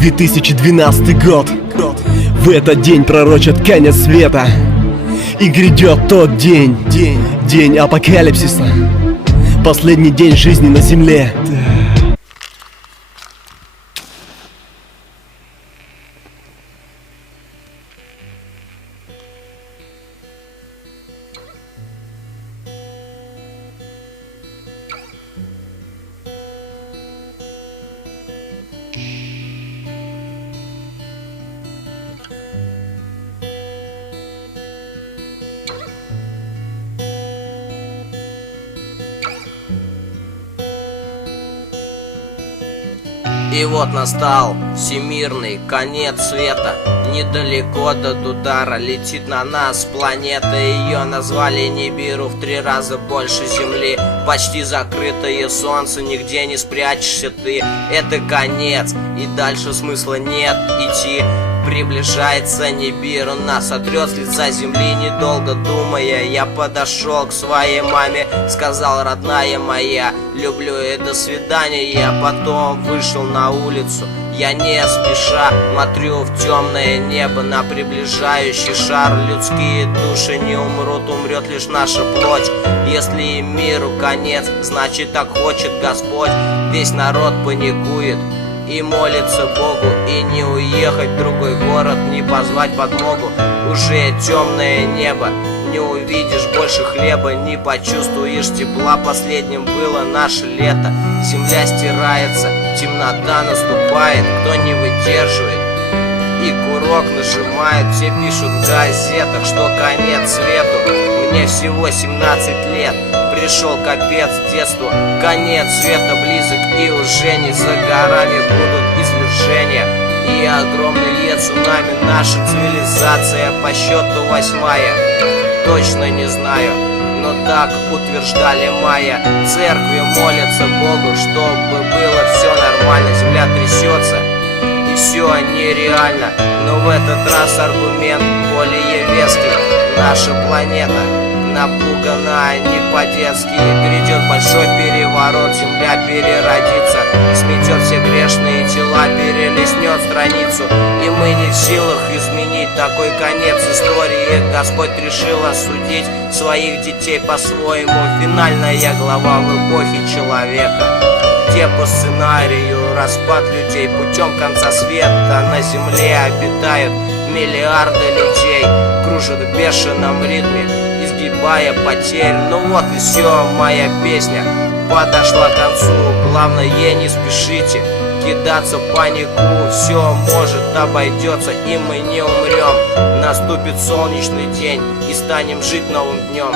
2012 год. В этот день пророчат конец света. И грядет тот день, день апокалипсиса. Последний день жизни на земле. И вот настал всемирный конец света. Недалеко до удара летит на нас планета. Ее назвали Нибиру, в 3 раза больше Земли. Почти закрытое солнце, нигде не спрячешься ты. Это конец, и дальше смысла нет идти. Приближается Нибиру, нас сотрет с лица земли. Недолго думая, я подошел к своей маме. Сказал: родная моя, люблю и до свидания. Я потом вышел на улицу. Я не спеша смотрю в темное небо, на приближающий шар. Людские души не умрут, умрет лишь наша плоть. Если миру конец, значит так хочет Господь. Весь народ паникует и молится Богу. И не уехать в другой город, не позвать подмогу. Уже темное небо, не увидишь больше хлеба, не почувствуешь тепла. Последним было наше лето. Земля стирается, темнота наступает. Кто не выдерживает и курок нажимает. Все пишут в газетах, что конец свету. Мне всего 17 лет, пришел капец детству. Конец света близок, и уже не за горами будут извержения и огромный лед цунами. Наша цивилизация по счету 8-я. Точно не знаю, но так утверждали майя. Церкви молятся Богу, чтобы было все нормально. Земля трясется, и все нереально. Но в этот раз аргумент более веский. Наша планета напугана не по-детски. Грядет большой переворот, земля переродится, сметет все грешные тела, перелистнет страницу. И мы не в силах изменить такой конец истории. Господь решил осудить своих детей по-своему. Финальная глава в эпохе человека, где по сценарию распад людей. Путем конца света на земле обитают миллиарды людей. Кружат в бешеном ритме, изгибая потерь. Ну вот и все, моя песня подошла к концу. Главное, не спешите кидаться в панику. Все может обойдется, и мы не умрем. Наступит солнечный день, и станем жить новым днем.